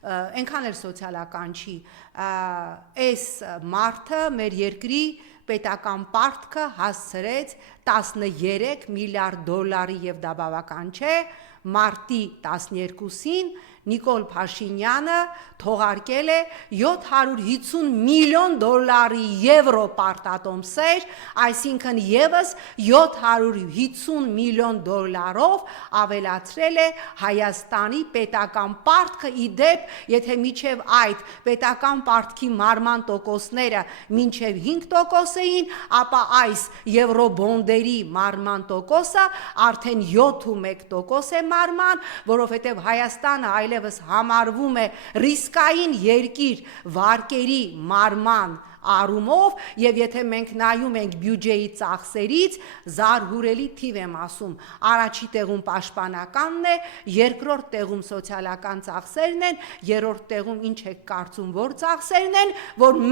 այնքան էլ սոցիալական չի, այս մարդը մեր երկրի պետական պարտքը հասցրեց 13 միլիարդ դոլարի եւ դա բավական չէ, մարտի 12-ին Նիկոլ Փաշինյանը թողարկել է 750 միլիոն դոլարի եվրո պարտատոմսեր, այսինքն եւս 750 միլիոն դոլարով ավելացրել է Հայաստանի պետական պարտքը, իդեպ, եթե միջև այդ պետական պարտքի մարման տոկոսները մինչև 5% էին, ապա այս եվրոբոնդերի մարման տոկոսը արդեն 7.1% է մարման, որովհետև Հայաստանը այլևս համարվում է ռիսկային երկիր վարկերի մարման առումով եւ եթե մենք նայում ենք բյուջեի ծախսերից, զարհուրելի թիվ եմ ասում, առաջի տեղում պաշտպանականն է, երկրորդ տեղում սոցիալական ծախսերն են, երրորդ տեղում ինչ եք կարծում, որ ծախսերն են, որ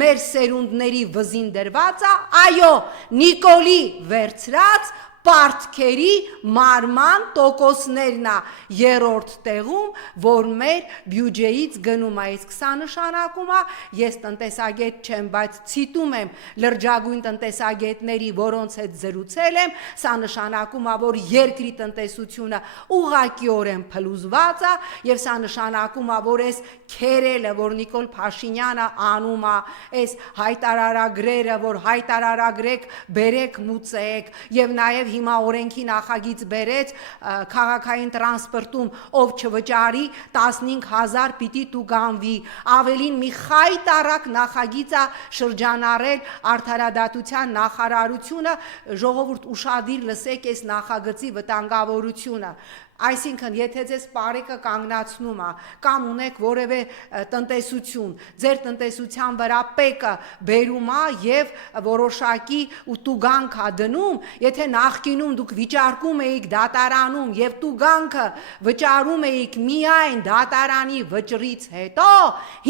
մեր սերունդների վզին դրված է, այո, Նիկոլի վերցրած պարտքերի մարման տոկոսներն է երրորդ տեղում, որ մեր բյուջեից գնում է, իսկ սա նշանակում է, ես տնտեսագետ չեմ, բայց ցիտում եմ լրջագույն տնտեսագետների, որոնց հետ զրուցել եմ, սա նշանակում է, որ երկրի տնտեսությունը ուղղակիորեն փլուզված է եւ սա նշանակում է, որ այս քերելը, որ Նիկոլ Փաշինյանը անում է, այս հայտարարագրերը, որ հայտարարագրեք, բերեք, մուծեք եւ նաեւ հիմա օրենքի նախագիծ բերեց քաղաքային տրանսպորտում ով չվճարի 15000 պիտի տուգանվի, ավելին մի խայտարակ նախագիծ է շրջանառել արդարադատության նախարարությունը, ժողովուրդ ուշադիր լսեք այս նախագծի վտանգավորությունը, այսինքն եթե ձեզ պարեկը կանգնացնում է կամ ունեք որևէ տնտեսություն, ձեր տնտեսության վրա պեկը բերում է եւ որոշակի տուգանք է դնում, եթե նախկինում դուք վիճարկում էիք դատարանում եւ տուգանքը վճարում էիք միայն դատարանի վճռից հետո,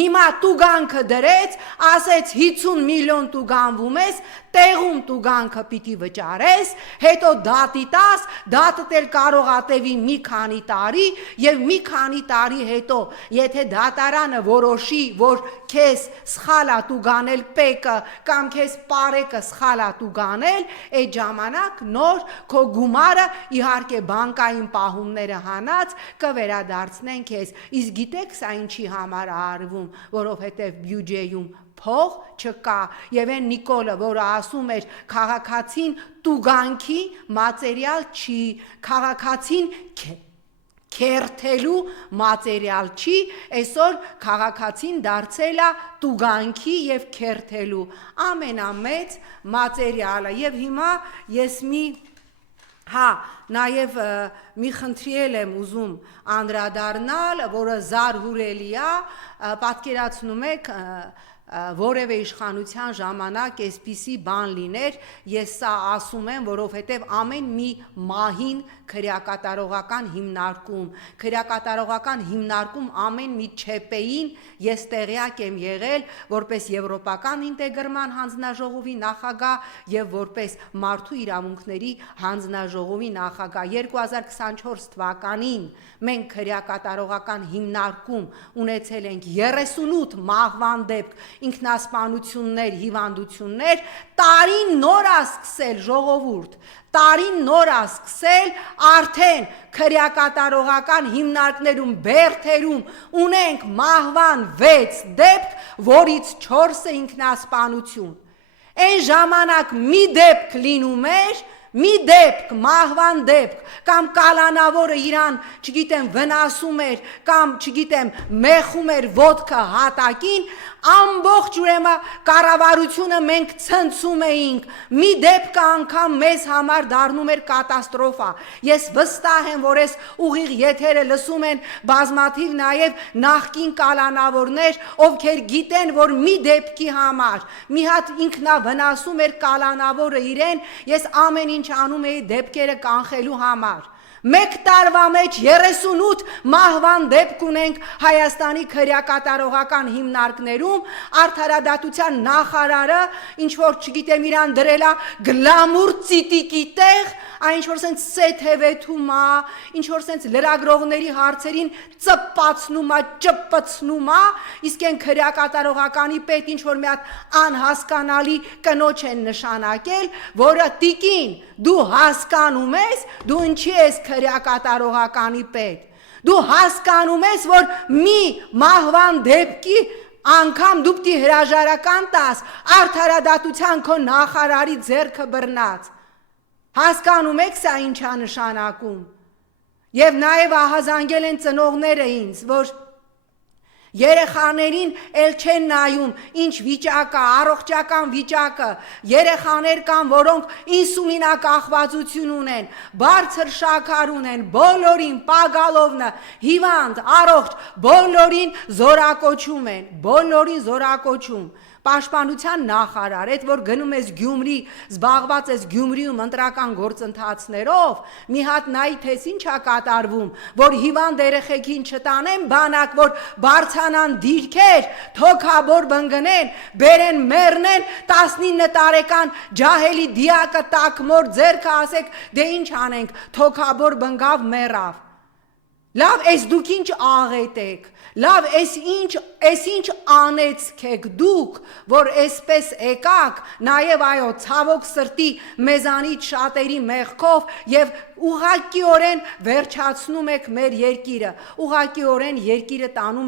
հիմա տուգանքը դրեց, ասեց 50 միլիոն տուգանվում ես, տեղում տուգանքը պիտի վճարես, հետո դատի տաս, դատը էլ կարող է տևի մի քանի տարի եւ մի քանի տարի հետո եթե դատարանը որոշի որ քեզ սխալ է տուգանել պեկը կամ քեզ պարեկը սխալ է տուգանել այդ ժամանակ նոր քո գումարը իհարկե բանկային պահումները հանած կվերադարձնեն քեզ իսկ գիտեք սա ինչի համար է արվում որովհետեւ բյուջեում փող չկա եւ այն Նիկոլը որը ասում էր քաղաքացին տուգանքի մատերիալ չի քաղաքացին քերթելու մատերիալ չի այսօր քաղաքացին դարձել է տուգանքի եւ քերթելու ամենամեծ մատերիալը եւ հիմա ես նաեւ մի խնդրի եմ ուզում անդրադառնալ որը զարհուրելի է պատկերացնում եք որևէ իշխանության ժամանակ այսպիսի բան լիներ ես սա ասում եմ որովհետև ամեն մի մահին քրեակատարողական հիմնարկում ամեն մի չեպեին ես տեղյակ եմ եղել որպես եվրոպական ինտեգրման հանձնաժողովի նախագահ եւ որպես մարդու իրավունքների հանձնաժողովի նախագահ 2024 թվականին մենք քրեակատարողական հիմնարկում ունեցել ենք 38 մահվան դեպք ինքնասպանություններ, հիվանդություններ, տարին նոր է սկսել ժողովուրդ, տարին նոր է սկսել արդեն քրեակատարողական հիմնարկներում, բերդերում ունենք մահվան 6 դեպք, որից 4-ը ինքնասպանություն։ Այն ժամանակ մի դեպք լինում էր, մի դեպք, մահվան դեպք, կամ կալանավորը իրան, չգիտեմ, վնասում էր, կամ, չգիտեմ, մեխում էր ոտքը հատակին, ամբողջ ուրեմն կառավարությունը մենք ցնցում էինք, մի դեպք անգամ մեզ համար դառնում էր կատաստրոֆա։ Ես վստահ եմ, որ այս ուղիղ եթերը լսում են բազմաթիվ նաև նախկին կալանավորներ, ովքեր գիտեն, որ մի դեպքի համար, մի հատ ինքնավնասում էր կալանավորը իրեն, ես ամեն ինչ անում էի դեպքերը կանխելու համար։ Մեկ տարվա մեջ 38 մահվան դեպք ունենք Հայաստանի քրեակատարողական հիմնարկներում, արդարադատության նախարարը ինչ որ չգիտեմ իրան դրելա գլամուր ծիտիկի տեղ, այն ինչ որ սենց սեթևեթում է, ինչ որ սենց լրագրողների հարցերին ծպացնում է, ճպցնում է, իսկ այն քրեակատարողականի պետ ինչ որ մի հատ անհասկանալի կնոջ են նշանակել, որը տիկին դու հասկանում ես, դու ինչի ես քրեակատարողականի պետ, դու հասկանում ես, որ մի մահվան դեպքի անգամ դու պիտի հրաժարական տաս, արդարադատության քո նախարարի ձեռքը բռնած, հասկանում եք սա ինչա նշանակում, և նաև ահազանգել են ծնողները ինձ, որ երեխաներին էլ չեն նայում ինչ վիճակը, առողջական վիճակը, երեխաներ կան, որոնք ինսուլինակախվածություն ունեն, բարձր շաքար ունեն, բոլորին պագալովնը, հիվանդ, առողջ, բոլորին զորակոչում են, բոլորին զորակոչում, Պաշտպանության նախարար, այդ որ գնում ես Գյումրի, զբաղված ես Գյումրիում ընտրական գործընթացներով, մի հատ նայի թես ինչ է կատարվում, որ հիվանդ երեխեքին չտանեն բանակ, որ բարձանան դիրքեր, թոքաբոր բնգնեն, բերեն մեռնեն 19 տարեկան ջահելի դիակը տակմոր ձերքը ասեք, դե ինչ անենք, թոքաբոր բնգավ մեռավ։ Լավ, ես դուք ինչ աղետ եք, լավ, ես ինչ անեցք եք դուք, որ այսպես եկաք, նաև այո, ցավոք սրտի մեզանից շատերի մեղքով և ուղղակիորեն վերջացնում եք մեր երկիրը, ուղղակիորեն երկիրը տանում